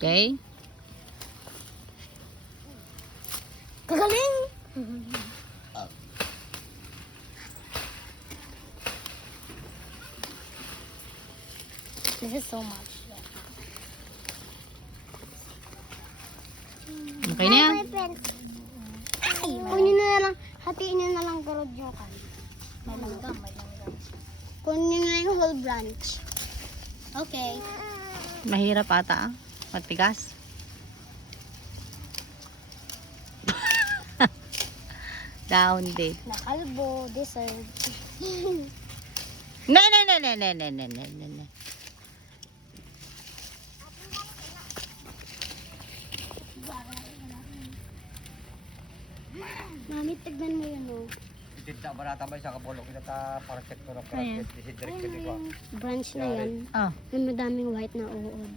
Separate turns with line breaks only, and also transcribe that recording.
Okay?
Kagaling! This is so much.
Okay na yan.
Ay, kunin na lang, hatiin nyo na lang garod yung kan. May langgam, may langgam. Kunin nyo na yung whole branch. Okay.
Mahirap ata ah. Matigas. Down din.
Nakalbo, dessert.
Ne, ne, ne, ne, ne, ne, ne, ne, ne, ne.
Mami, tignan mo yun oh.
Itinta ba natin ba sa kabulok kita ta para sektor ng
Ayan.
project.
Branch na yan.
Oh.
May madaming white na uod.